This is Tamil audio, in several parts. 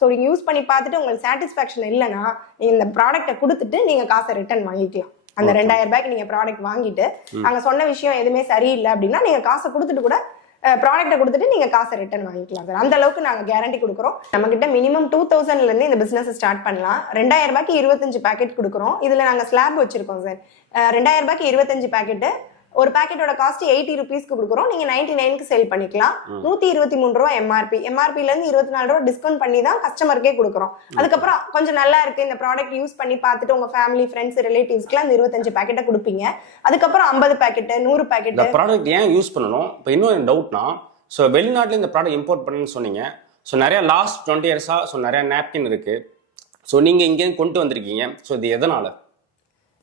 ஸோ நீங்கள் யூஸ் பண்ணி பார்த்துட்டு உங்களுக்கு சாட்டிஸ்ஃபேக்ஷன் இல்லைன்னா நீங்கள் இந்த ப்ராடக்ட்டை கொடுத்துட்டு நீங்கள் காசை ரிட்டர்ன் வாங்கிக்கலாம். அந்த 2000 ரூபாய்க்கு நீங்க ப்ராடக்ட் வாங்கிட்டு அங்க சொன்ன விஷயம் எதுவுமே சரியில்லை அப்படின்னா நீங்க காசை கொடுத்துட்டு கூட ப்ராடக்ட்டை கொடுத்துட்டு நீங்க காசை ரிட்டர்ன் வாங்கிக்கலாம் சார். அந்த அளவுக்கு நாங்க கேரண்டி கொடுக்குறோம். நம்ம கிட்ட மினிமம் 2000ல இருந்து இந்த பிசினஸ் ஸ்டார்ட் பண்ணலாம். 2000 ரூபாய்க்கு 25 பேக்கெட் கொடுக்குறோம். இதுல நாங்க ஸ்லாப் வச்சிருக்கோம் சார். 2000 ரூபாய்க்கு 25 பேக்கெட், ஒரு பேக்கெட்டோட காஸ்ட் 80 ருபீஸ்க்கு கொடுக்குறோம். நீங்க 99க்கு சேல் பண்ணிக்கலாம். 123 ரூபா எம்ஆர்பில இருந்து 24 ரூபா டிஸ்கவுண்ட் பண்ணி தான் கஸ்டமருக்கே கொடுக்குறோம். அதுக்கப்புறம் கொஞ்சம் நல்லா இருக்கு இந்த ப்ராடக்ட் யூஸ் பண்ணி பார்த்துட்டு உங்க ஃபேமிலி ஃப்ரெண்ட்ஸ் ரிலேட்டிவ்ஸ்க்குலாம் அந்த 25 பேக்கெட்டை கொடுப்பீங்க. அதுக்கப்புறம் 50 பேக்கெட் 100 பேக்கெட். இந்த ப்ராடக்ட் ஏன் யூஸ் பண்ணணும்? இப்போ இன்னொரு டவுட்னா, ஸோ வெளிநாட்டுல இந்த ப்ராடக்ட் இம்போர்ட் பண்ணுன்னு சொன்னீங்க. ஸோ நிறைய லாஸ்ட் 20 இயர்ஸா நிறைய நாப்கின் இருக்கு. ஸோ நீங்க இங்கே கொண்டு வந்திருக்கீங்க. ஸோ இது எதனால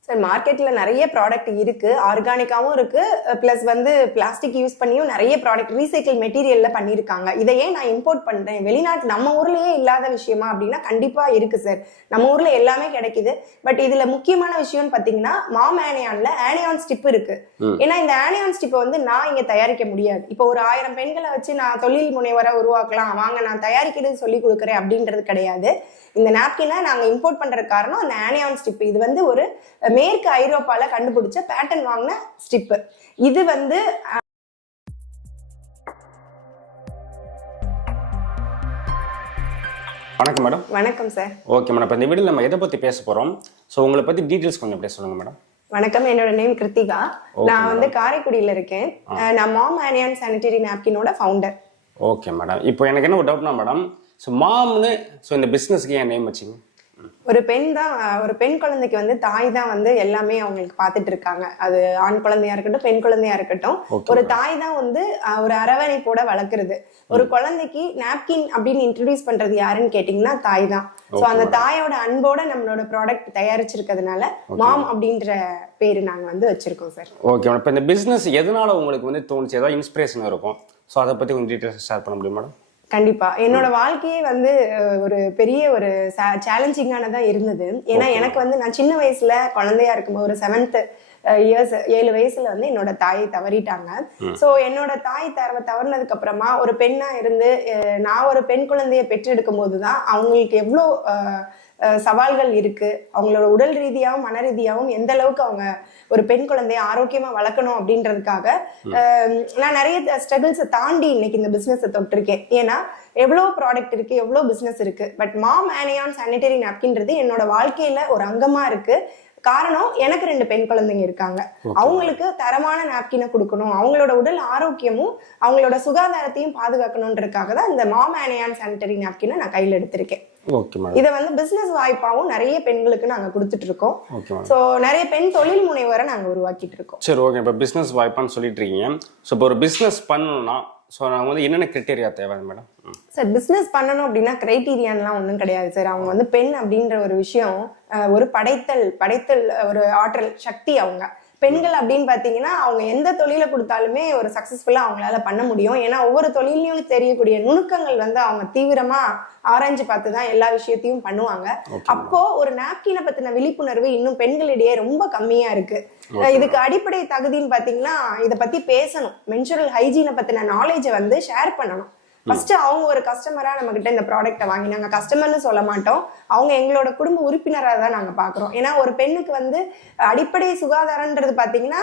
சார்? மார்க்கெட்ல நிறைய ப்ராடக்ட் இருக்கு, ஆர்கானிக்காவும் இருக்கு, பிளஸ் வந்து பிளாஸ்டிக் யூஸ் பண்ணியும் நிறைய ப்ராடக்ட் ரீசைக்கிள் மெட்டீரியல்ல பண்ணிருக்காங்க. இதையே நான் இம்போர்ட் பண்றேன் வெளிநாட்டு நம்ம ஊர்லயே இல்லாத விஷயமா அப்படின்னா கண்டிப்பா இருக்கு சார். நம்ம ஊர்ல எல்லாமே கிடைக்குது. பட் இதுல முக்கியமான விஷயம்னு பாத்தீங்கன்னா மாம் ஆனியான்ல ஆனியான் ஸ்டிப் இருக்கு. ஏன்னா இந்த ஆனியான் ஸ்டிப்பை வந்து நான் இங்க தயாரிக்க முடியாது. இப்போ ஒரு 1000 பெண்களை வச்சு நான் தொழில் முனைவரை உருவாக்கலாம், வாங்க நான் தயாரிக்கிறது சொல்லி கொடுக்குறேன் அப்படின்றது கிடையாது. இந்த நாப்கினை நாங்க இம்போர்ட் பண்றதுக்கு காரணம் அந்த ஆனியான் ஸ்டிப். இது வந்து ஒரு மேற்கு ஐரோப்பால கண்டுபிடிச்ச பேட்டன் வாங்கின ஸ்டிப். இது வந்து வணக்கம் மேடம். வணக்கம் சார். ஓகே மேடம், இப்போ இந்த வீடியோவில் நம்ம எதை பற்றி பேச போகிறோம்? ஸோ உங்களை பற்றி டீட்டெயில்ஸ் கொஞ்சம் அப்படியே சொல்லுங்கள் மேடம். வணக்கம், என்னோட நேம் கிருத்திகா. நான் வந்து காரைக்குடியில் இருக்கேன். நான் மாம் ஆனியான் சானிட்டரி நாப்கினோட ஃபவுண்டர். ஓகே மேடம், இப்போ எனக்கு என்ன ஒரு டவுட்னா மேடம், ஸோ மாம்னு இந்த பிஸ்னஸ்க்கு ஏன் நேம் வச்சிங்க? ஒரு பெண் குழந்தைக்கு வந்து தாய் தான் வந்து எல்லாமே அவங்களுக்கு பார்த்துட்டு இருக்காங்க. அது ஆண் குழந்தையா இருக்கட்டும் பெண் குழந்தையா இருக்கட்டும், ஒரு தாய் தான் வந்து ஒரு அரவணைப்போட வளர்க்குறது. ஒரு குழந்தைக்கு நாப்கின் அப்படின்னு இன்ட்ரடியூஸ் பண்றது யாருன்னு கேட்டீங்கன்னா தாய் தான். ஸோ அந்த தாயோட அன்போட நம்மளோட ப்ராடக்ட் தயாரிச்சிருக்கிறதுனால மாம் அப்படின்ற பேரு நாங்க வந்து வச்சிருக்கோம் சார். ஓகே மேடம், இப்போ இந்த பிசினஸ் எதனால உங்களுக்கு வந்து தோணுச்சு? ஏதாவது இன்ஸ்பிரேஷன் இருக்கும், ஸோ அதை பத்தி கொஞ்சம் டீட்டெயில்ஸ் ஷேர் பண்ண முடியும் மேடம்? கண்டிப்பா. என்னோட வாழ்க்கையே வந்து ஒரு பெரிய ஒரு சேலஞ்சிங்கானதா இருந்தது. ஏன்னா எனக்கு வந்து நான் சின்ன வயசுல குழந்தையா இருக்கும்போது ஒரு 7th இயர்ஸ் 7 வயசுல வந்து என்னோட தாயை தவறிட்டாங்க. சோ என்னோட தாய் தவறினதுக்கு அப்புறமா ஒரு பெண்ணா இருந்து நான் ஒரு பெண் குழந்தைய பெற்றெடுக்கும் போதுதான் அவங்களுக்கு எவ்வளவு சவால்கள் இருக்கு, அவங்களோட உடல் ரீதியாகவும் மன ரீதியாகவும் எந்த அளவுக்கு அவங்க ஒரு பெண் குழந்தைய ஆரோக்கியமா வளர்க்கணும் அப்படின்றதுக்காக நான் நிறைய ஸ்ட்ரகிள்ஸை தாண்டி இன்னைக்கு இந்த பிசினஸ் தொட்டிருக்கேன். ஏன்னா எவ்வளவு ப்ராடக்ட் இருக்கு, எவ்வளவு பிசினஸ் இருக்கு, பட் மாம் ஆனியான் சானிட்டரி நாப்கின்றது என்னோட வாழ்க்கையில ஒரு அங்கமா இருக்கு. காரணம், எனக்கு 2 பெண் குழந்தைங்க இருக்காங்க. அவங்களுக்கு தரமான நாப்கினை கொடுக்கணும், அவங்களோட உடல் ஆரோக்கியமும் அவங்களோட சுகாதாரத்தையும் பாதுகாக்கணும்ன்றதுக்காக தான் இந்த மாம் ஆனியான் சானிட்டரி நாப்கினை நான் கையில் எடுத்திருக்கேன். இதை வந்து பிசினஸ் வாய்ப்பாவும் நிறைய பெண்களுக்கு நாங்க கொடுத்துட்டு இருக்கோம். சோ நிறைய பெண் தொழில் முனைவரை நாங்க உருவாக்கிட்டு இருக்கோம். சரி, ஓகே. இப்போ பிசினஸ் வாய்ப்பான்னு சொல்லிட்டு இருக்கீங்க. ஸோ இப்போ ஒரு பிசினஸ் பண்ணணும்னா ஸோ நாங்கள் வந்து என்னென்ன கிரைட்டீரியா தேவை மேடம்? சார், பிஸ்னஸ் பண்ணணும் அப்படின்னா கிரைட்டீரியான்லாம் ஒன்றும் கிடையாது சார். அவங்க வந்து பெண் அப்படின்ற ஒரு விஷயம் ஒரு படைத்தல் ஒரு ஆற்றல் சக்தி. அவங்க பெண்கள் அப்படின்னு பாத்தீங்கன்னா அவங்க எந்த தொழிலை கொடுத்தாலுமே ஒரு சக்சஸ்ஃபுல்லா அவங்களால பண்ண முடியும். ஏன்னா ஒவ்வொரு தொழிலையும் தெரியக்கூடிய நுணுக்கங்கள் வந்து அவங்க தீவிரமா ஆராய்ஞ்சு பார்த்துதான் எல்லா விஷயத்தையும் பண்ணுவாங்க. அப்போ ஒரு நாப்கினை பத்தின விழிப்புணர்வு இன்னும் பெண்களிடையே ரொம்ப கம்மியா இருக்கு. இதுக்கு அடிப்படை தகுதின்னு பாத்தீங்கன்னா இதை பத்தி பேசணும். மென்சுரல் ஹைஜீனை பத்தின நாலேஜை வந்து ஷேர் பண்ணணும். ஃபர்ஸ்ட் அவங்க ஒரு கஸ்டமரா நம்ம கிட்ட இந்த ப்ராடக்ட்டை வாங்கி, நாங்க கஸ்டமர்னு சொல்ல மாட்டோம், அவங்க எங்களோட குடும்ப உறுப்பினராக தான் நாங்க பாக்குறோம். ஏன்னா ஒரு பெண்ணுக்கு வந்து அடிப்படை சுகாதாரம்ன்றது பாத்தீங்கன்னா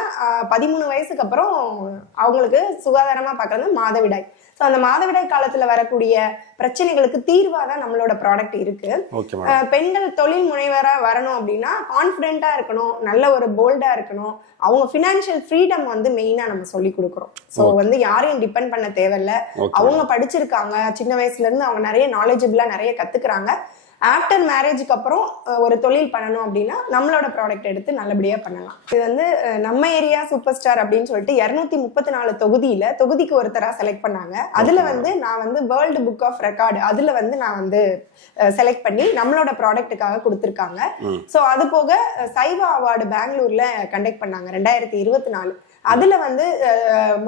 13 வயசுக்கு அப்புறம் அவங்களுக்கு சுகாதாரமா பாக்குறது மாதவிடாய். ஸோ அந்த மாதவிடாய் காலத்துல வரக்கூடிய பிரச்சனைகளுக்கு தீர்வாதான் நம்மளோட ப்ராடக்ட் இருக்கு. பெண்கள் தொழில் முனைவரா வரணும் அப்படின்னா கான்பிடென்டா இருக்கணும், நல்ல ஒரு போல்டா இருக்கணும். அவங்க பினான்சியல் ஃப்ரீடம் வந்து மெயினா நம்ம சொல்லி கொடுக்குறோம். ஸோ வந்து யாரையும் டிபெண்ட் பண்ண தேவையில்ல. அவங்க படிச்சிருக்காங்க, சின்ன வயசுல இருந்து அவங்க நிறைய நாலேஜபிளா நிறைய கத்துக்கிறாங்க. ஆஃப்டர் மேரேஜுக்கு அப்புறம் ஒரு தொழில் பண்ணணும் அப்படின்னா நம்மளோட ப்ராடக்ட் எடுத்து நல்லபடியா பண்ணலாம். இது வந்து நம்ம ஏரியா சூப்பர் ஸ்டார் அப்படின்னு சொல்லிட்டு 234 தொகுதியில தொகுதிக்கு ஒருத்தரா செலக்ட் பண்ணாங்க. அதுல வந்து நான் வந்து வேர்ல்டு புக் ஆஃப் ரெக்கார்டு அதுல வந்து நான் வந்து செலக்ட் பண்ணி நம்மளோட ப்ராடக்ட்டுக்காக கொடுத்துருக்காங்க. ஸோ அது போக சைவா அவார்டு பெங்களூர்ல கண்டக்ட் பண்ணாங்க 2024. அதுல வந்து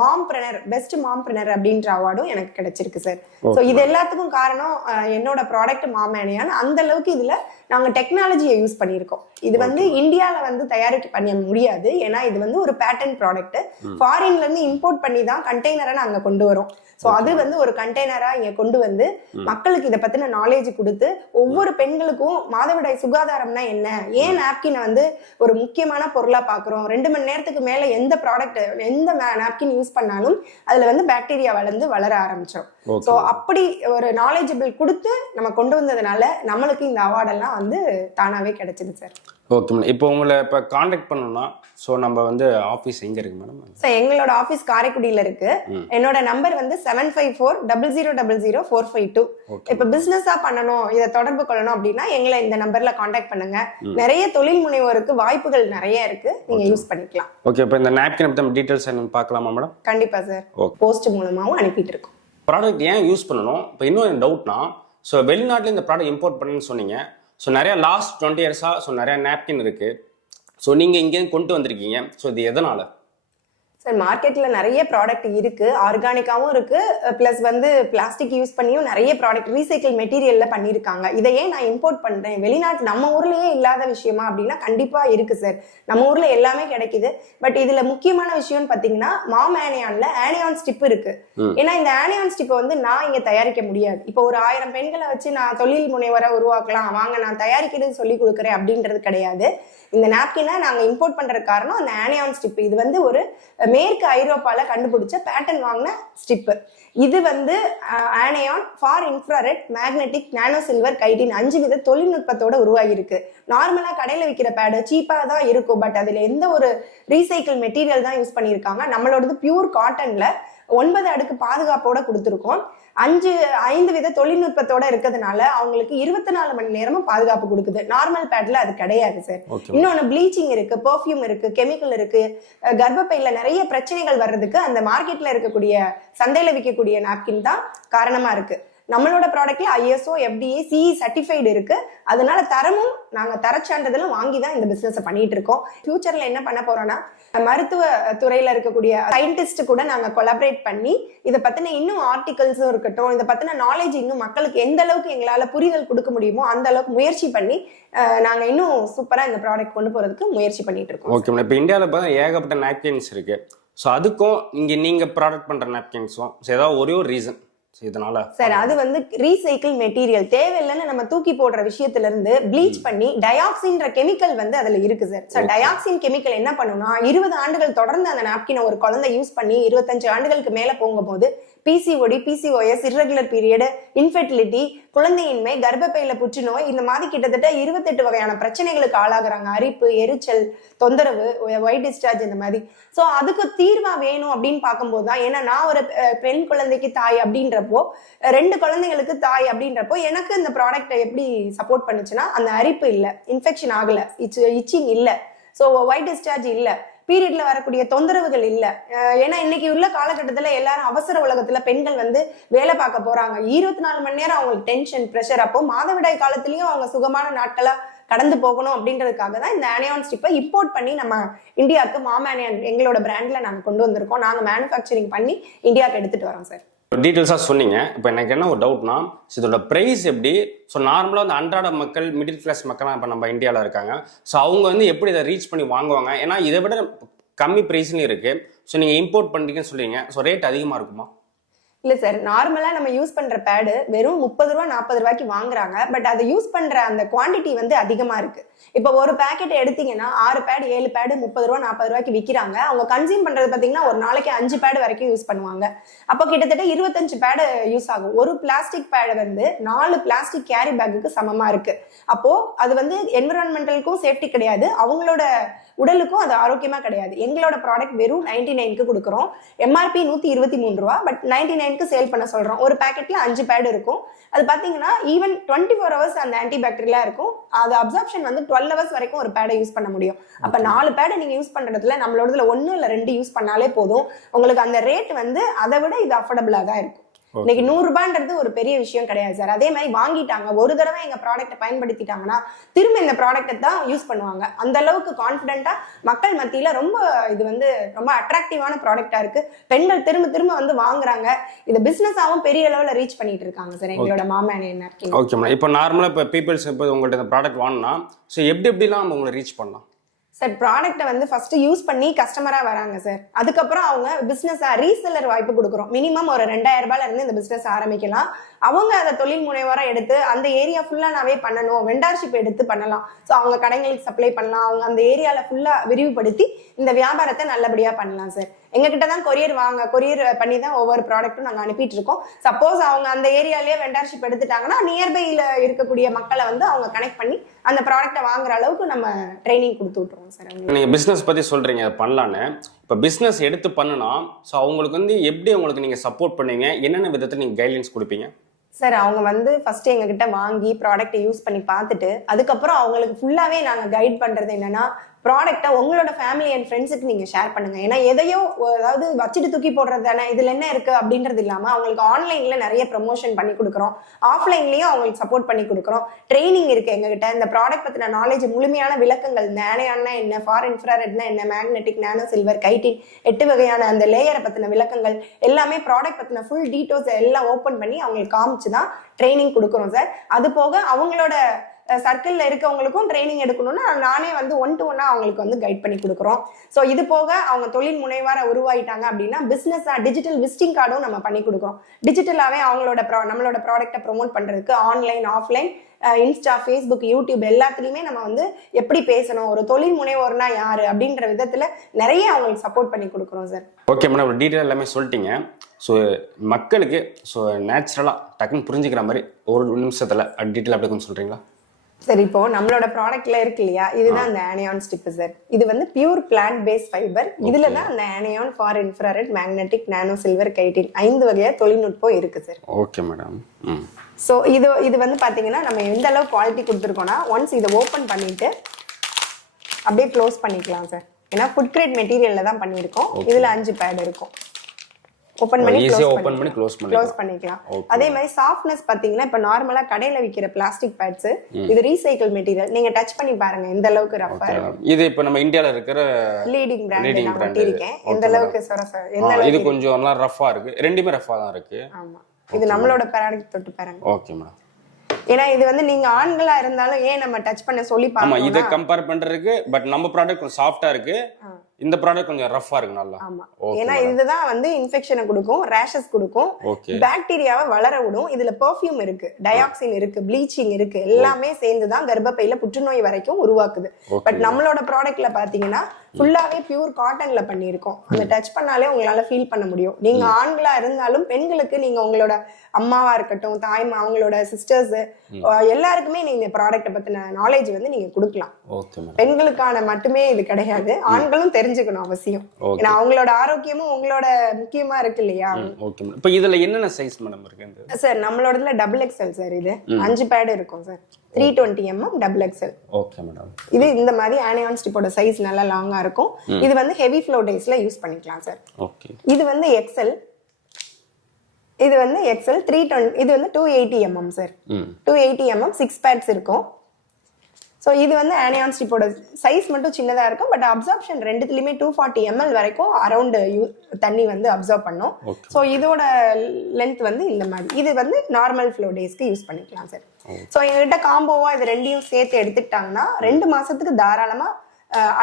மாம்பிரனர் பெஸ்ட் மாம்பிரனர் அப்படின்ற அவார்டும் எனக்கு கிடைச்சிருக்கு சார். ஸோ இது எல்லாத்துக்கும் காரணம் என்னோட ப்ராடக்ட் மாமேனியான். அந்த அளவுக்கு இதுல நாங்க டெக்னாலஜியை யூஸ் பண்ணியிருக்கோம். இது வந்து இந்தியால வந்து தயாரிக்க பண்ண முடியாது, ஏன்னா இது வந்து ஒரு பேட்டர்ன் ப்ராடக்ட். ஃபாரின்ல இருந்து இம்போர்ட் பண்ணி தான் கண்டெய்னரை நாங்க கொண்டு வரோம். ஸோ அது வந்து ஒரு கண்டெய்னரா இங்க கொண்டு வந்து மக்களுக்கு இதை பத்தின நாலேஜ் கொடுத்து ஒவ்வொரு பெண்களுக்கும் மாதவிடாய் சுகாதாரம்னா என்ன, ஏன் நாப்கின் வந்து ஒரு முக்கியமான பொருளா பாக்குறோம், 2 மணி நேரத்துக்கு மேல எந்த ப்ராடக்ட் எந்த நாப்கின் யூஸ் பண்ணாலும் அதுல வந்து பாக்டீரியா வளர ஆரம்பிச்சோம். ஸோ அப்படி ஒரு நாலேஜபிள் கொடுத்து நம்ம கொண்டு வந்ததுனால நம்மளுக்கு இந்த அவார்டெல்லாம் வந்து தானாவே கிடைச்சது சார். Okay madam. இப்போ உங்களை இப்போ காண்டாக்ட் பண்ணணும்னா ஸோ நம்ம வந்து ஆஃபீஸ் எங்கே இருக்கு மேடம்? சார் எங்களோட ஆஃபீஸ் காரைக்குடியில் இருக்கு. என்னோட நம்பர் வந்து 7540000452. இப்போ பிசினஸா பண்ணணும், இதை தொடர்பு கொள்ளணும் அப்படின்னா எங்களை இந்த நம்பர்ல காண்டாக்ட் பண்ணுங்க. நிறைய தொழில் முனைவோருக்கு வாய்ப்புகள் நிறைய இருக்கு, நீங்க யூஸ் பண்ணிக்கலாம். ஓகே. இப்போ இந்த நாப்கின் பத்தி டீடைல்ஸ் என்னன்னு பார்க்கலாமா மேடம்? கண்டிப்பா சார். போஸ்ட் மூலமாவும் அனுப்பிட்டு இருக்கோம். ப்ராடக்ட் ஏன் யூஸ் பண்ணணும்? இப்போ இன்னொரு டவுட்னா, ஸோ வெளிநாட்டில் இந்த ப்ராடக்ட் இம்போர்ட் பண்ணுன்னு சொன்னீங்க. ஸோ நிறைய லாஸ்ட் 20 இயர்ஸாக ஸோ நிறைய நாப்கின் இருக்கு. ஸோ நீங்கள் இங்கேருந்து கொண்டு வந்திருக்கீங்க. ஸோ இது எதனால? சார் மார்க்கெட்ல நிறைய ப்ராடக்ட் இருக்கு, ஆர்கானிக்காவும் இருக்கு, பிளஸ் வந்து பிளாஸ்டிக் யூஸ் பண்ணியும் நிறைய ப்ராடக்ட் ரீசைக்கிள் மெட்டீரியல்ல பண்ணிருக்காங்க. இதையே நான் இம்போர்ட் பண்றேன், வெளிநாட்டு நம்ம ஊர்லயே இல்லாத விஷயமா அப்படின்னா கண்டிப்பா இருக்கு சார். நம்ம ஊர்ல எல்லாமே கிடைக்குது. பட் இதுல முக்கியமான விஷயம்னு பாத்தீங்கன்னா மாமேனியான்ல ஆனியான் ஸ்டிப் இருக்கு. ஏன்னா இந்த ஆனியான் ஸ்டிப்பை வந்து நான் இங்க தயாரிக்க முடியாது. இப்போ ஒரு 1000 பெண்களை வச்சு நான் தொழில் முனைவரை உருவாக்கலாம், வாங்க நான் தயாரிக்கிறது சொல்லி கொடுக்குறேன் அப்படின்றது கிடையாது. இந்த நாப்கினை நாங்க இம்போர்ட் பண்ற காரணம் அந்த ஆனியான் ஸ்டிப். இது வந்து ஒரு மேற்கு ஐரோப்பால கண்டுபிடிச்ச பேட்டன் வாங்கின ஸ்டிப். இது வந்து anion far infrared magnetic nano silver chitin 5 வித தொழில்நுட்பத்தோட உருவாகி இருக்கு. நார்மலா கடையில விற்கிற பேடு சீப்பா தான் இருக்கும், பட் அதுல எந்த ஒரு ரீசைக்கிள் மெட்டீரியல் தான் யூஸ் பண்ணியிருக்காங்க. நம்மளோடது பியூர் காட்டன்ல 9 அடுக்கு பாதுகாப்போட கொடுத்துருக்கோம். 5 வித தொழில்நுட்பத்தோட இருக்கிறதுனால அவங்களுக்கு 24 மணி நேரமும் பாதுகாப்பு கொடுக்குது. நார்மல் பேட்ல அது கிடையாது சார். இன்னொன்னு ப்ளீச்சிங் இருக்கு, பெர்ஃப்யூம் இருக்கு, கெமிக்கல் இருக்கு. கர்ப்பப்பையில நிறைய பிரச்சனைகள் வர்றதுக்கு அந்த மார்க்கெட்ல இருக்கக்கூடிய சந்தையில விற்கக்கூடிய நாப்கின் தான் காரணமா இருக்கு. நம்மளோட ப்ராடக்ட்ல ISO FDA CE சர்டிஃபைடு இருக்கு. அதனால தரமும் நாங்க தரச்சான்றிதழும் வாங்கி தான் இந்த பிசினஸ் பண்ணிட்டு இருக்கோம். ஃபியூச்சர்ல என்ன பண்ண போறோம்னா மருத்துவ துறையில இருக்கக்கூடிய சயின்டிஸ்ட் கூட நாங்க கொலாபரேட் பண்ணி இதை பத்தின இன்னும் ஆர்டிகல்ஸும் இருக்கட்டும், இதை பத்தின நாலேஜ் இன்னும் மக்களுக்கு எந்த அளவுக்கு எங்களால புரிதல் கொடுக்க முடியுமோ அந்த அளவுக்கு முயற்சி பண்ணி நாங்க இன்னும் சூப்பரா இந்த ப்ராடக்ட் கொண்டு போறதுக்கு முயற்சி பண்ணிட்டு இருக்கோம். Okay madam. இப்போ இந்தியாவில் பார்த்தா ஏகப்பட்ட நாப்கின்ஸ் இருக்கு. ஸோ அதுக்கும் இங்க நீங்க ப்ராடக்ட் பண்ற நாப்கின்ஸும் ஏதாவது ஒரே ஒரு ரீசன் இதனால சார்? அது வந்து ரீசைக்கிள் மெட்டீரியல் தேவையில்லைன்னு நம்ம தூக்கி போடுற விஷயத்துல இருந்து ப்ளீச் பண்ணி டயாக்சின்ற கெமிக்கல் வந்து அதுல இருக்கு சார். ஸோ டயாக்சின் கெமிக்கல் என்ன பண்ணுன்னா 20 ஆண்டுகள் தொடர்ந்து அந்த நாப்கினை ஒரு குழந்தை யூஸ் பண்ணி 25 ஆண்டுகளுக்கு மேல போகும்போது PCOD, PCOS, irregular period, infertility, குழந்தையின்மை, கர்ப்பப்பையில புற்றுநோய், இந்த மாதிரி கிட்டத்தட்ட 28 வகையான பிரச்சனைகளுக்கு ஆளாகிறாங்க. அரிப்பு, எரிச்சல், தொந்தரவு, ஒயிட் டிஸ்சார்ஜ், இந்த மாதிரி. ஸோ அதுக்கு தீர்வா வேணும் அப்படின்னு பார்க்கும்போது தான், ஏன்னா நான் ஒரு பெண் குழந்தைக்கு தாய் அப்படின்றப்போ, 2 குழந்தைங்களுக்கு தாய் அப்படின்றப்போ எனக்கு இந்த ப்ராடக்ட் எப்படி சப்போர்ட் பண்ணுச்சுன்னா, அந்த அரிப்பு இல்லை, இன்ஃபெக்ஷன் ஆகல, இச்சிங் இல்லை, ஸோ ஒயிட் டிஸ்சார்ஜ் இல்லை, பீரியட்ல வரக்கூடிய தொந்தரவுகள் இல்ல. ஏன்னா இன்னைக்கு உள்ள காலகட்டத்துல எல்லாரும் அவசர உலகத்துல பெண்கள் வந்து வேலை பார்க்க போறாங்க. 24 மணி நேரம் அவங்களுக்கு டென்ஷன், பிரஷர். அப்போ மாதவிடாய் காலத்திலயும் அவங்க சுகமான நாட்களா கடந்து போகணும் அப்படின்றதுக்காக தான் இந்த ஆனியான் ஸ்டிப்பை இம்போர்ட் பண்ணி நம்ம இந்தியாவுக்கு மாமேனியான் எங்களோட பிராண்ட்ல நாங்க கொண்டு வந்திருக்கோம். நாங்க மேனுஃபேக்சரிங் பண்ணி இந்தியாவுக்கு எடுத்துட்டு வரோம் சார். டீட்டெயில்ஸாக சொன்னீங்க. இப்போ எனக்கு என்ன ஒரு டவுட்னா, இதோட ப்ரைஸ் எப்படி? ஸோ நார்மலாக வந்து அன்றாட மக்கள், மிடில் கிளாஸ் மக்கள்லாம் இப்போ நம்ம இந்தியாவில் இருக்காங்க. ஸோ அவங்க வந்து எப்படி இதை ரீச் பண்ணி வாங்குவாங்க? ஏன்னா இதை விட கம்மி ப்ரைஸ்லையும் இருக்குது. ஸோ நீங்கள் இம்போர்ட் பண்ணுறீங்கன்னு சொல்றீங்க. ஸோ ரேட் அதிகமாக இருக்குமா? இல்ல சார், நார்மலா நம்ம யூஸ் பண்ற பேடு வெறும் 30 ரூபா 40 ரூபாய்க்கு வாங்குறாங்க. பட் அதை யூஸ் பண்ற அந்த குவான்டிட்டி வந்து அதிகமா இருக்கு. இப்போ ஒரு பேக்கெட் எடுத்தீங்கன்னா 6 பேடு 7 பேடு 30 ரூபா 40 ரூபாய்க்கு விற்கிறாங்க. அவங்க கன்சியூம் பண்றது பாத்தீங்கன்னா ஒரு நாளைக்கு 5 பேடு வரைக்கும் யூஸ் பண்ணுவாங்க. அப்போ கிட்டத்தட்ட 25 பேடு யூஸ் ஆகும். ஒரு பிளாஸ்டிக் பேடு வந்து 4 பிளாஸ்டிக் கேரி பேக்குக்கு சமமா இருக்கு. அப்போ அது வந்து என்விரான்மெண்டலுக்கும் சேஃப்டி கிடையாது, அவங்களோட உடலுக்கும் அது ஆரோக்கியமா கிடையாது. எங்களோட ப்ராடக்ட் வெறும் 99க்கு கொடுக்குறோம். MRP 123 ரூபா, பட் 99க்கு சேல் பண்ண சொல்றோம். ஒரு பேக்கெட்ல 5 பேடு இருக்கும். அது பாத்தீங்கன்னா ஈவன் 24 ஹவர்ஸ் அந்த ஆன்டி பாக்டீரியா இருக்கும். அது அப்சார்ப்ஷன் வந்து 12 ஹவர்ஸ் வரைக்கும் ஒரு பேடை யூஸ் பண்ண முடியும். அப்ப 4 பேடை நீங்க யூஸ் பண்றதுல நம்மளோடதுல 1 இல்ல 2 யூஸ் பண்ணாலே போதும். உங்களுக்கு அந்த ரேட் வந்து அதை விட இது அஃபோர்டபுளா தான் இருக்கும். இன்னைக்கு 100 ரூபான்றது ஒரு பெரிய விஷயம் கிடையாது சார். அதே மாதிரி வாங்கிட்டாங்க, ஒரு தடவை எங்க ப்ராடக்ட்டை பயன்படுத்திட்டாங்கன்னா திரும்ப இந்த ப்ராடக்ட்டை தான் யூஸ் பண்ணுவாங்க. அந்த அளவுக்கு கான்ஃபிடென்ட்டா மக்கள் மத்தியில ரொம்ப இது வந்து ரொம்ப அட்ராக்டிவான ப்ராடக்ட்டா இருக்கு. பெண்கள் திரும்ப திரும்ப வந்து வாங்குறாங்க. இது பிசினஸாவும் பெரிய லெவல்ல ரீச் பண்ணிட்டு இருக்காங்க சார் எங்களோட மாமேனி நாப்கின். Okay madam. இப்போ நார்மலா இப்போ பீப்புள்ஸ் இப்போ உங்கள்ட்ட இந்த ப்ராடக்ட் வாங்கினா ஸோ எப்படிலாம் நம்ம உங்களை ரீச் பண்ணலாம்? சார் ப்ராடக்ட்டை வந்து ஃபர்ஸ்ட் யூஸ் பண்ணி கஸ்டமரா வராங்க சார். அதுக்கப்புறம் அவங்க பிசினஸா ரீசெல்லர் வாய்ப்பு கொடுக்குறோம். மினிமம் ஒரு 2000 ரூபாயில இருந்து இந்த பிசினஸ் ஆரம்பிக்கலாம். அவங்க அதை தொழில் முனைவரா எடுத்து அந்த ஏரியா ஃபுல்லா நாவே பண்ணணும், வெண்டார்ஷிப் எடுத்து பண்ணலாம். ஸோ அவங்க கடைங்களுக்கு சப்ளை பண்ணலாம். அவங்க அந்த ஏரியால ஃபுல்லா விரிவுபடுத்தி இந்த வியாபாரத்தை நல்லபடியா பண்ணலாம் சார். எங்ககிட்ட தான் கொரியர் பண்ணி தான் ஒவ்வொரு ப்ராடக்ட்டும் நாங்கள் அனுப்பிட்டு இருக்கோம். சப்போஸ் அவங்க அந்த ஏரியாலேயே வெண்டார்ஷிப் எடுத்துட்டாங்கன்னா நியர்பைல இருக்கக்கூடிய மக்களை வந்து அவங்க கனெக்ட் பண்ணி அந்த ப்ராடக்ட்டை வாங்குற அளவுக்கு நம்ம ட்ரைனிங் கொடுத்து விட்டுருவோம் சார். நீங்கள் பிஸ்னஸ் பற்றி சொல்கிறீங்க பண்ணலான்னு. இப்போ பிஸ்னஸ் எடுத்து பண்ணுனா ஸோ அவங்களுக்கு வந்து எப்படி அவங்களுக்கு நீங்கள் சப்போர்ட் பண்ணுவீங்க, என்னென்ன விதத்தில் நீங்கள் கைட்லைன்ஸ் கொடுப்பீங்க? சார் அவங்க வந்து ஃபர்ஸ்ட் எங்ககிட்ட வாங்கி ப்ராடக்ட்டை யூஸ் பண்ணி பார்த்துட்டு அதுக்கப்புறம் அவங்களுக்கு ஃபுல்லாவே நாங்கள் கைட் பண்றது என்னன்னா, ப்ராடக்ட்டை உங்களோட ஃபேமிலி அண்ட் ஃப்ரெண்ட்ஸுக்கு நீங்க ஷேர் பண்ணுங்க. ஏன்னா எதையோ அதாவது வச்சுட்டு தூக்கி போடுறது தானே, இதுல என்ன இருக்கு அப்படின்றது இல்லாம அவங்களுக்கு ஆன்லைன்ல நிறைய ப்ரமோஷன் பண்ணி கொடுக்குறோம், ஆஃப்லைன்லயும் அவங்களுக்கு சப்போர்ட் பண்ணி கொடுக்குறோம். ட்ரைனிங் இருக்கு எங்ககிட்ட. இந்த ப்ராடக்ட் பத்தின நாலேஜ் முழுமையான விளக்கங்கள், நேனோன்னா என்ன, ஃபார் இன்ஃப்ராரெட்னா என்ன, மேக்னெட்டிக், நானோ சில்வர், கைட்டின் 8 வகையான அந்த லேயரை பத்தின விளக்கங்கள் எல்லாமே ப்ராடக்ட் பத்தின ஃபுல் டீட்டெயில்ஸ் எல்லாம் ஓப்பன் பண்ணி அவங்களுக்கு காமிச்சுதான் ட்ரைனிங் கொடுக்குறோம் சார். அது போக அவங்களோட சர்க்கிள்ல இருக்கவங்களுக்கும் ட்ரைனிங் எடுக்கணும்னா நானே வந்து 1-to-1 அவங்களுக்கு வந்து கைட் பண்ணி கொடுக்குறோம். ஸோ இது போக அவங்க தொழில் முனைவார உருவாயிட்டாங்க அப்படின்னா பிசினஸா டிஜிட்டல் விசிட்டிங் கார்டும் நம்ம பண்ணி கொடுக்குறோம். டிஜிட்டலாவே அவங்களோட நம்மளோட ப்ராடக்ட்டை ப்ரொமோட் பண்றதுக்கு online, offline, Insta, Facebook, YouTube எல்லாத்துலயுமே நம்ம வந்து எப்படி பேசணும், ஒரு தொழில் முனைவோர்னா யாரு அப்படின்ற விதத்துல நிறைய அவங்களுக்கு சப்போர்ட் பண்ணி கொடுக்குறோம் சார். ஓகே மேடம், டீட்டெயில் எல்லாமே சொல்லிட்டீங்க. ஸோ மக்களுக்கு ஸோ நேச்சுரலாக டக்குன்னு புரிஞ்சுக்கிற மாதிரி ஒரு நிமிஷத்தில் டீட்டெயில் அப்படி கொஞ்சம் சொல்கிறீங்களா? சரி, இப்போ நம்மளோட ப்ராடக்ட்ல இருக்கு இல்லையா, இதுதான் அந்த ஆனியான் ஸ்டிப் சார். இது வந்து பியூர் பிளான்ட் பேஸ் ஃபைபர். இதுலதான் அந்த anion, far infrared, magnetic, nano silver, chitin 5 வகையா தொழில்நுட்பம் இருக்கு சார். Okay madam. ஸோ இது வந்து பாத்தீங்கன்னா நம்ம எந்த அளவு குவாலிட்டி கொடுத்துருக்கோம்னா, ஒன்ஸ் இதை ஓப்பன் பண்ணிட்டு அப்படியே க்ளோஸ் பண்ணிக்கலாம் சார். ஏன்னா ஃபுட் கிரேட் மெட்டீரியல்ல தான் பண்ணியிருக்கோம். இதுல 5 பேட் இருக்கும். ஓபன் பண்ணி க்ளோஸ் பண்ணிக்கலாம். அதே மாதிரி சாஃப்ட்னஸ் பாத்தீங்கன்னா இப்ப நார்மலா கடையில விக்கிற பிளாஸ்டிக் பேட்ஸ், இது ரீசைக்கிள் மெட்டீரியல். நீங்க டச் பண்ணி பாருங்க எந்த அளவுக்கு ரஃபா இருக்கு. இது இப்ப நம்ம இந்தியால இருக்கிற லீடிங் பிராண்ட் நான் மாட்டிருக்கேன். எந்த அளவுக்கு எந்த அளவுக்கு இது கொஞ்சம் நல்லா ரஃபா இருக்கு. ரெண்டுமே ரஃபா தான் இருக்கு. ஆமா, இது நம்மளோட ப்ராடக்ட் தொட்டு பாருங்க. Okay madam. ஏன்னா இது வந்து நீங்க ஆண்களா இருந்தாலும் ஏன் நம்ம டச் பண்ண சொல்லி பாருங்க. ஆமா, இத கம்பேர் பண்றதுக்கு பட் நம்ம ப்ராடக்ட் கொஞ்சம் சாஃப்ட்டா இருக்கு, இந்த ப்ராடக்ட் கொஞ்சம் ரஃப்பா இருக்கு நல்லா. ஆமா, ஏன்னா இதுதான் வந்து இன்ஃபெக்ஷனை கொடுக்கும், ரேஷஸ் கொடுக்கும், பாக்டீரியாவை வளர விடும். இதுல பெர்ஃப்யூம் இருக்கு, டயாக்சின் இருக்கு, ப்ளீச்சிங் இருக்கு, எல்லாமே சேர்ந்துதான் கர்ப்பப்பையில புற்றுநோய் வரைக்கும் உருவாக்குது. பட் நம்மளோட ப்ராடக்ட்ல பாத்தீங்கன்னா ஃபுல்லாவே பியூர் காட்டன்ல பண்ணிருக்கோம். அந்த டச் பண்ணாலே உங்களால ஃபீல் பண்ண முடியும். நீங்க ஆண்களா இருந்தாலும் பெண்களுக்கு நீங்க உங்களோட அம்மாவா இருக்கட்டும், தாய்மா, அவங்களோட சிஸ்டர்ஸ் எல்லாருக்குமே நீங்க இந்த ப்ராடக்ட்டை பத்தின நாலேஜ் வந்து நீங்க கொடுக்கலாம். பெண்களுக்கான மட்டுமே இது கிடையாது, ஆண்களும் தெரிஞ்சுக்கணும் அவசியம். ஏன்னா அவங்களோட ஆரோக்கியமும் உங்களோட முக்கியமா இருக்கு இல்லையா. இப்போ இதுல என்னென்ன சைஸ் மேடம் இருக்கு சார்? நம்மளோடதுல டபுள் எக்ஸ்எல் சார். இது 5 பேட் இருக்கும் sir. 320 mm double XL. Okay madam. இது இந்த மாதிரி ஆனியான் ஸ்டிப்போட சைஸ் நல்லா லாங்கா இருக்கும். இது வந்து ஹெவி ஃப்ளோ டேஸ்ல யூஸ் பண்ணிக்கலாம் சார். ஓகே. இது வந்து எக்ஸ்எல். இது வந்து எக்ஸ்எல் 320. இது வந்து 280 mm சார். 280 mm 6 பேட்ஸ் இருக்கும். ஸோ இது வந்து ஆனியான் ஸ்டிப்போட சைஸ் மட்டும் சின்னதா இருக்கும். பட் அப்சார்ப்ஷன் ரெண்டுத்துலயுமே 240 ml வரைக்கும் அரௌண்ட் தண்ணி வந்து அப்சர்வ் பண்ணும். ஸோ இதோட லென்த் வந்து இந்த மாதிரி. இது வந்து நார்மல் ஃப்ளோ டேஸ்க்கு யூஸ் பண்ணிக்கலாம் சார். ஸோ எங்ககிட்ட காம்போவா இது ரெண்டையும் சேர்த்து எடுத்துக்கிட்டாங்கன்னா 2 மாசத்துக்கு தாராளமா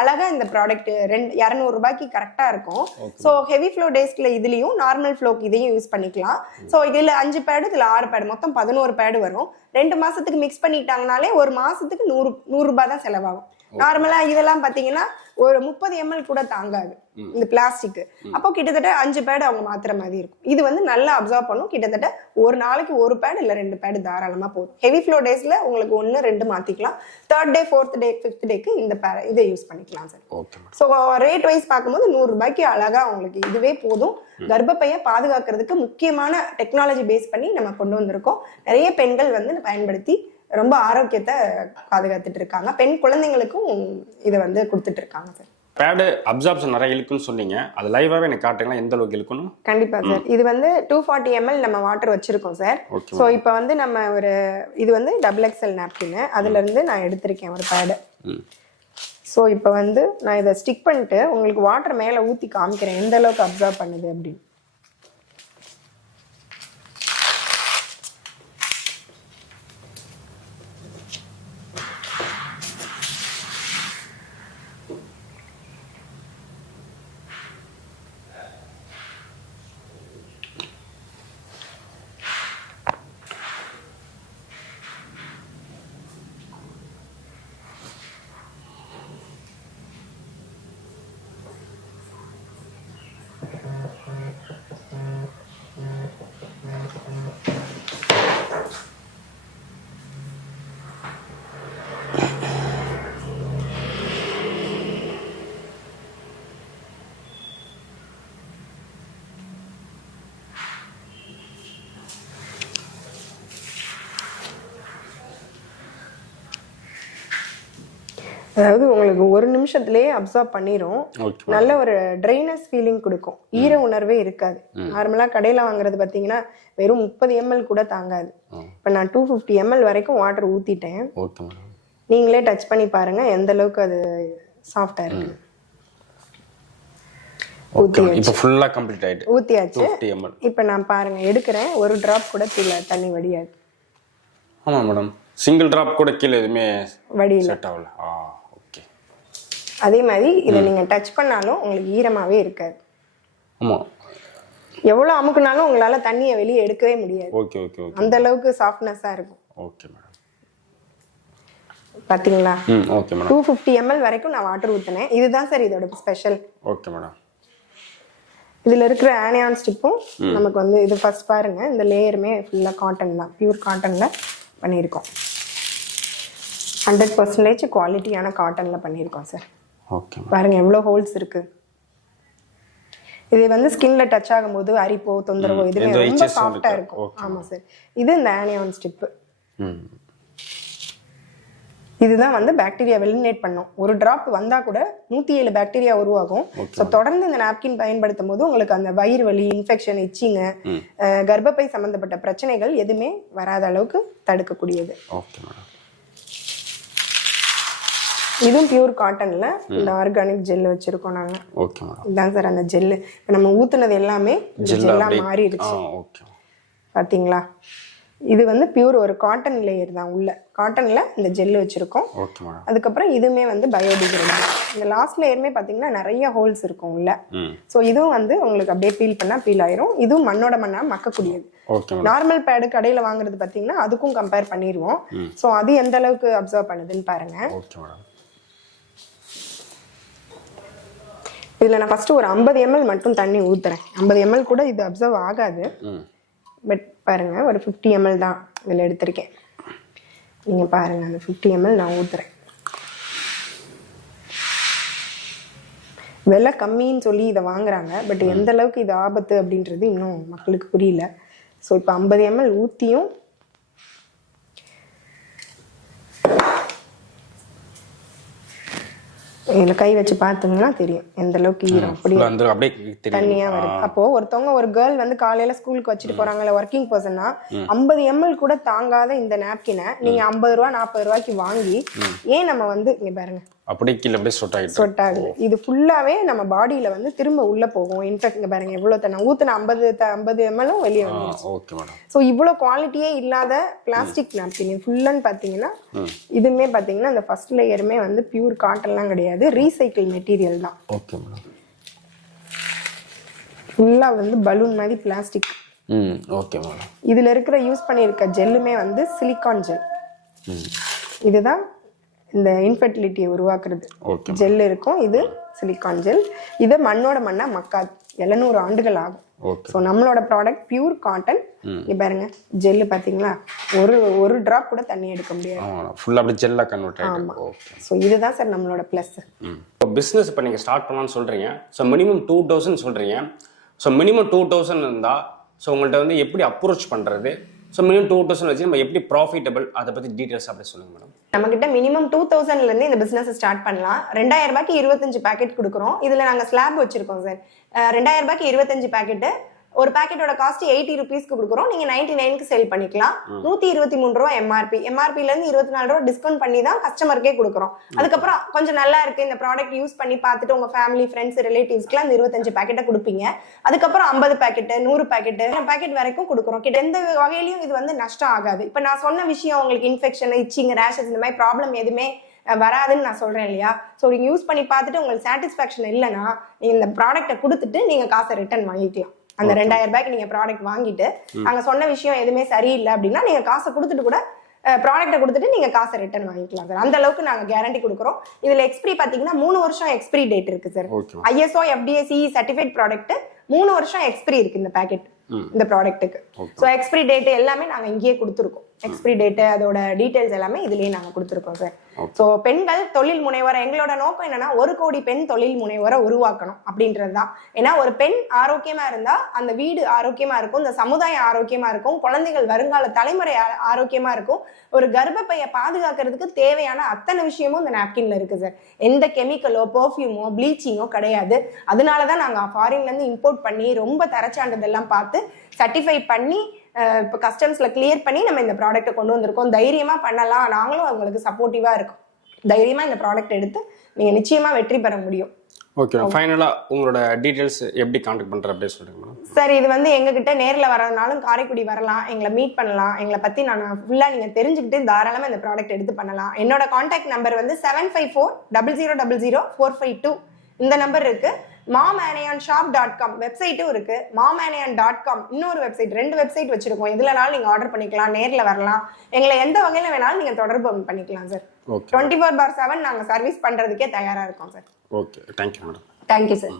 அழகா இந்த ப்ராடக்ட் 200 ரூபாய்க்கு கரெக்டா இருக்கும். ஸோ ஹெவி ஃப்ளோ டேஸ்க்ல இதுலயும் நார்மல் ஃப்ளோக்கு இதையும் யூஸ் பண்ணிக்கலாம். ஸோ இதுல 5 பேடு, இதுல 6 பேடு, மொத்தம் 11 பேடு வரும். 2 மாசத்துக்கு மிக்ஸ் பண்ணிட்டாங்கனாலே ஒரு மாசத்துக்கு 100 ரூபாய் தான் செலவாகும். நார்மலா இதெல்லாம் பாத்தீங்கன்னா ஒரு 30 ml கூட தாங்காது இந்த பிளாஸ்டிக். அப்போ கிட்டத்தட்ட 5 பேடு அவங்க மாத்துற மாதிரி இருக்கும். இது வந்து நல்லா அப்சர்வ் பண்ணும். கிட்டத்தட்ட ஒரு நாளைக்கு 1 பேடு இல்ல 2 பேடு தாராளமா போதும். ஹெவி ஃப்ளோ டேஸ்ல உங்களுக்கு 1, 2 மாத்திக்கலாம். 3rd டே, 4th டே, 5th டேக்கு இந்த இதை யூஸ் பண்ணிக்கலாம் சார். ஸோ ரேட் வைஸ் பார்க்கும்போது 100 ரூபாய்க்கு அழகா உங்களுக்கு இதுவே போதும். கர்ப்பப்பையை பாதுகாக்கிறதுக்கு முக்கியமான டெக்னாலஜி பேஸ் பண்ணி நம்ம கொண்டு வந்திருக்கோம். நிறைய பெண்கள் வந்து பயன்படுத்தி ரொம்ப ஆரோக்கியத்தை பாதுகாத்துட்டு இருக்காங்க. பெண் குழந்தைங்களுக்கும் இதை வந்து கொடுத்துட்டு இருக்காங்க சார். பேடு அப்சார்ப்ஷன் நிறைய இழுக்குன்னு சொன்னீங்க, அது லைவாகவே எனக்கு காட்டுங்களா எந்த அளவுக்கு இழுக்கணும்? கண்டிப்பா சார். இது வந்து 240 ml நம்ம வாட்டர் வச்சிருக்கோம் சார். Okay. ஸோ இப்போ வந்து நம்ம ஒரு இது வந்து XXL நாப்கின், அதுல இருந்து நான் எடுத்திருக்கேன் ஒரு பேடு. ஸோ இப்போ வந்து நான் இதை ஸ்டிக் பண்ணிட்டு உங்களுக்கு வாட்டர் மேலே ஊற்றி காமிக்கிறேன் எந்த அளவுக்கு அப்சர்வ் பண்ணுது அப்படின்னு. அதாவது உங்களுக்கு ஒரு நிமிஷத்துலயே அப்சர்வ் பண்ணிரும். நல்ல ஒரு ட்ரைனஸ் ஃபீலிங் கொடுக்கும், ஈர உணர்வே இருக்காது. நார்மலா கடையில வாங்குறது பாத்தீங்கன்னா வெறும் 30 ml கூட தாங்காது. இப்ப நான் 250 ml வரைக்கும் வாட்டர் ஊத்திட்டேன். நீங்களே டச் பண்ணி பாருங்க எந்த அளவுக்கு அது சாஃப்டா இருக்கு. ஊத்தியாச்சு. இப்ப நான் பாருங்க எடுக்கிறேன், ஒரு டிராப் கூட கீழே தண்ணி வடியாது. ஆமா மேடம், சிங்கிள் டிராப் கூட கீழே எதுவுமே வடியல. செட் ஆகல. ஓகே. அதே மாதிரி இதை நீங்க டச் பண்ணாலும் உங்களுக்கு ஈரமாவே இருக்காது. ஆமா, எவ்வளவு அமுக்குனாலும் உங்களால தண்ணியை வெளியே எடுக்கவே முடியாது. Okay okay okay. அந்த அளவுக்கு சாஃப்ட்னஸா இருக்கும். Okay madam. பாத்தீங்களா? Okay madam. 250 ml வரைக்கும் நான் வாட்டர் ஊத்தினேன். இதுதான் சார் இதோட ஸ்பெஷல். Okay madam. இதுல இருக்கிற ஆனியான் ஸ்டிப்பும் நமக்கு வந்து இது ஃபர்ஸ்ட் பாருங்க, இந்த லேயருமே ஃபுல்லா காட்டன் தான், பியூர் காட்டன்ல பண்ணியிருக்கோம். 100% குவாலிட்டியான காட்டன்ல பண்ணியிருக்கோம் சார். ஓகே. பாருங்க எவ்வளோ ஹோல்ஸ் இருக்கு. இது வந்து ஸ்கின்ல டச் ஆகும்போது அரிப்போ தொந்தரவோ எதுவுமே ரொம்ப சாஃப்டா இருக்கும். ஆமா சார். இது இந்த ஆனியான் ஸ்டிப். இதுதான் வந்து பாக்டீரியா எலிமினேட் பண்ணும். ஒரு டிராப் வந்தா கூட 107 பாக்டீரியா உருவாகும். ஸோ தொடர்ந்து இந்த நாப்கின் பயன்படுத்தும் போது உங்களுக்கு அந்த வயிறு வலி, இன்ஃபெக்ஷன், இச்சிங்க, கர்ப்பப்பை சம்பந்தப்பட்ட பிரச்சனைகள் எதுவுமே வராத அளவுக்கு தடுக்கக்கூடியது. இதுவும் பியூர் காட்டன்ல இந்த ஆர்கானிக் ஜெல் வச்சிருக்கோம் நாங்க. இதுதான் சார் அந்த ஜெல்லு. நம்ம ஊத்துனது எல்லாமே ஜெல்லா மாறிடுச்சு. பாத்தீங்களா? இது வந்து பியூர் ஒரு காட்டன் லேயர் தான், உள்ள காட்டன்ல இந்த ஜெல்லு வச்சிருக்கோம். அதுக்கப்புறம் இதுவுமே வந்து பயோடிகிரேடபிள். இந்த லாஸ்ட் லேயருமே பாத்தீங்கன்னா நிறைய ஹோல்ஸ் இருக்கும் உள்ள. ஸோ இதுவும் வந்து உங்களுக்கு அப்படியே பீல் பண்ணா பீல் ஆயிரும். இதுவும் மண்ணோட மண்ணா மக்கக்கூடியது. நார்மல் பேடு கடையில வாங்குறது பாத்தீங்கன்னா அதுக்கும் கம்பேர் பண்ணிடுவோம். ஸோ அது எந்த அளவுக்கு அப்சர்வ் பண்ணுதுன்னு பாருங்க. இதுல நான் ஃபர்ஸ்ட் ஒரு 50 ml மட்டும் தண்ணி ஊத்துறேன். 50 ml கூட இது அப்சர்வ் ஆகாது. பட் பாருங்க ஒரு 50 ml தான் இதுல எடுத்திருக்கேன். நீங்க பாருங்க அந்த 50 ml நான் ஊத்துறேன். விலை கம்மின்னு சொல்லி இதை வாங்குறாங்க. பட் எந்த அளவுக்கு இது ஆபத்து அப்படின்றது இன்னும் மக்களுக்கு புரியல. ஸோ இப்போ 50 ml ஊத்தியும் இதுல கை வச்சு பார்த்தோம்னா தெரியும் எந்த அளவுக்கு ஈரம் அப்படியே தண்ணியா வருது. அப்போ ஒருத்தவங்க ஒரு கேர்ள் வந்து காலையில ஸ்கூலுக்கு வச்சுட்டு போறாங்கல்ல, ஒர்க்கிங் பர்சன்னா 50 ml கூட தாங்காத இந்த நாப்கினை நீங்க 50 ரூபா 40 ரூபாய்க்கு வாங்கி ஏன் நம்ம வந்து இங்க பாருங்க அப்படியே கீழே அப்படியே சொட் ஆகுது. இது ஃபுல்லாவே நம்ம பாடியில வந்து திரும்ப உள்ள போகும். இன்ஃபேக்ட் இங்க பாருங்க எவ்வளவு தண்ணி ஊத்துன 50 ml வெளியே வந்துருச்சு. ஸோ இவ்வளவு குவாலிட்டியே இல்லாத பிளாஸ்டிக் நாப்கின் ஃபுல்லன்னு பாத்தீங்கன்னா இதுமே பாத்தீங்கன்னா இந்த ஃபர்ஸ்ட் லேயருமே வந்து பியூர் காட்டன்லாம் கிடையாது, ரீசைக்கிள் மெட்டீரியல் தான். ஃபுல்லா வந்து பலூன் மாதிரி பிளாஸ்டிக். இதுல இருக்கிற யூஸ் பண்ணிருக்க ஜெல்லுமே வந்து சிலிகான் ஜெல். இதுதான் இந்த இன்ஃபெர்டிலிட்டியை உருவாக்குறது ஜெல் இருக்கும். இது சிலிகான் ஜெல். இது மண்ணோட மண்ணா மக்காது, 700 ஆண்டுகள் ஆகும். ஸோ நம்மளோட ப்ராடக்ட் பியூர் காட்டன். இங்க பாருங்க ஜெல்லு பாத்தீங்களா, ஒரு டிராப் கூட தண்ணி எடுக்க முடியாது, ஃபுல்லா அப்படியே ஜெல்லா கன்வெர்ட் ஆயிடும். ஸோ இதுதான் சார் நம்மளோட பிளஸ். பிசினஸ் இப்போ நீங்க ஸ்டார்ட் பண்ணலாம்னு சொல்றீங்க. ஸோ மினிமம் 2000 சொல்றீங்க. ஸோ மினிமம் 2000 இருந்தா ஸோ உங்கள்கிட்ட வந்து எப்படி அப்ரோச் பண்றது? ஸோ மினிமம் 2000 வச்சு நம்ம எப்படி ப்ராஃபிட்டபிள் அதை பற்றி டீட்டெயில்ஸ் அப்படி சொல்லுங்க மேடம். நம்ம கிட்ட மினிமம் 2000 இருந்து இந்த பிசினஸ் ஸ்டார்ட் பண்ணலாம். 2000 ரூபாய்க்கு 25 பேக்கெட் கொடுக்குறோம். இதுல நாங்க ஸ்லாப் வச்சிருக்கோம் சார். 2000 ரூபாய்க்கு 25 பேக்கெட், ஒரு பேக்கெட்டோட காஸ்ட் 80 ருபீஸ்க்கு கொடுக்குறோம். நீங்க 99க்கு சேல் பண்ணிக்கலாம். 123 ரூபா எம்ஆர்பில இருந்து 24 ரூபா டிஸ்கவுண்ட் பண்ணி தான் கஸ்டமருக்கே கொடுக்குறோம். அதுக்கப்புறம் கொஞ்சம் நல்லா இருக்கு இந்த ப்ராடக்ட் யூஸ் பண்ணி பார்த்துட்டு உங்க ஃபேமிலி ஃப்ரெண்ட்ஸ் ரிலேட்டிவ்ஸ்க்குலாம் இந்த 25 பேக்கெட்டை கொடுப்பீங்க. அதுக்கப்புறம் 50 பேக்கெட் 100 பேக்கெட் வரைக்கும் கொடுக்குறோம். எந்த வகையிலையும் இது வந்து நஷ்டம் ஆகாது. இப்ப நான் சொன்ன விஷயம் உங்களுக்கு இன்ஃபெக்ஷன், இச்சிங், ரேஷஸ் இந்த மாதிரி ப்ராப்ளம் எதுவுமே வராதுன்னு நான் சொல்றேன் இல்லையா. ஸோ நீங்க யூஸ் பண்ணி பார்த்துட்டு உங்களுக்கு சாட்டிஸ்ஃபேக்ஷன் இல்லைன்னா நீங்க இந்த ப்ராடக்ட்டை கொடுத்துட்டு நீங்க காசை ரிட்டர்ன் வாங்கிக்கலாம். அந்த 2000 ரூபாய்க்கு நீங்க ப்ராடக்ட் வாங்கிட்டு அங்க சொன்ன விஷயம் எதுவுமே சரியில்லை அப்படின்னா நீங்க காசை கொடுத்துட்டு கூட ப்ராடக்ட்டை கொடுத்துட்டு நீங்க காசை ரிட்டர்ன் வாங்கிக்கலாம் சார். அந்த அளவுக்கு நாங்க கேரண்டி கொடுக்குறோம். இதுல எக்ஸ்பிரி பாத்தீங்கன்னா 3 வருஷம் எக்ஸ்பிரி டேட் இருக்கு sir. ISO FDA CE certified product 3 வருஷம் எக்ஸ்பிரி இருக்கு இந்த பேக்கெட், இந்த ப்ராடக்ட்டுக்கு. ஸோ எக்ஸ்பிரி டேட் எல்லாமே நாங்க இங்கேயே கொடுத்துருக்கோம். எக்ஸ்பிரி டேட் அதோட டீடைல்ஸ் எல்லாமே இதுலயே நாங்க கொடுத்துருக்கோம் சார். ஸோ பெண்கள் தொழில் முனைவோரை, எங்களோட நோக்கம் என்னன்னா 1 கோடி பெண் தொழில் முனைவோரை உருவாக்கணும் அப்படின்றதுதான். ஏன்னா ஒரு பெண் ஆரோக்கியமா இருந்தா அந்த வீடு ஆரோக்கியமா இருக்கும், இந்த சமுதாயம் ஆரோக்கியமா இருக்கும், குழந்தைகள் வருங்கால தலைமுறை ஆரோக்கியமா இருக்கும். ஒரு கர்ப்பப்பையை பாதுகாக்கிறதுக்கு தேவையான அத்தனை விஷயமும் இந்த நாப்கின்ல இருக்கு சார். எந்த கெமிக்கலோ பெர்ஃப்யூமோ ப்ளீச்சிங்கோ கிடையாது. அதனாலதான் நாங்க ஃபாரின்ல இருந்து இம்போர்ட் பண்ணி ரொம்ப தரச்சான்றதெல்லாம் பார்த்து சர்டிஃபை பண்ணி இப்போ கஸ்டம்ஸ்ல கிளியர் பண்ணி நம்ம இந்த ப்ராடக்ட்டை கொண்டு வந்திருக்கோம். தைரியமா பண்ணலாம், நாங்களும் அவங்களுக்கு சப்போர்ட்டிவா இருக்கோம். தைரியமா இந்த ப்ராடக்ட் எடுத்து நீங்க நிச்சயமா வெற்றி பெற முடியும். ஓகே, ஃபைனலா உங்களோட டீடைல்ஸ் எப்படி கான்டாக்ட் பண்ற அப்படியே சொல்லுங்க மேடம். சார் இது வந்து எங்ககிட்ட நேர்ல வரதுனாலும் காரைக்குடி வரலாம், எங்களை மீட் பண்ணலாம். எங்களை பத்தி நான் ஃபுல்லா நீங்க தெரிஞ்சுக்கிட்டு தாராளமா இந்த ப்ராடக்ட் எடுத்து பண்ணலாம். என்னோட கான்டாக்ட் நம்பர் வந்து 7540000452 இந்த நம்பர் இருக்கு. momanianshop.com வெப்சைட்டும் இருக்கு. momanian.com இன்னொரு வெப்சைட், 2 வெப்சைட் வச்சிருக்கோம். எதுலனாலும் நீங்க ஆர்டர் பண்ணிக்கலாம், நேர்ல வரலாம். எங்களை எந்த வகையில வேணாலும் நீங்க தொடர்பு பண்ணிக்கலாம் சார். 24/7 நாங்க சர்வீஸ் பண்றதுக்கே தயாரா இருக்கோம் sir. Okay, thank you madam. Thank you sir.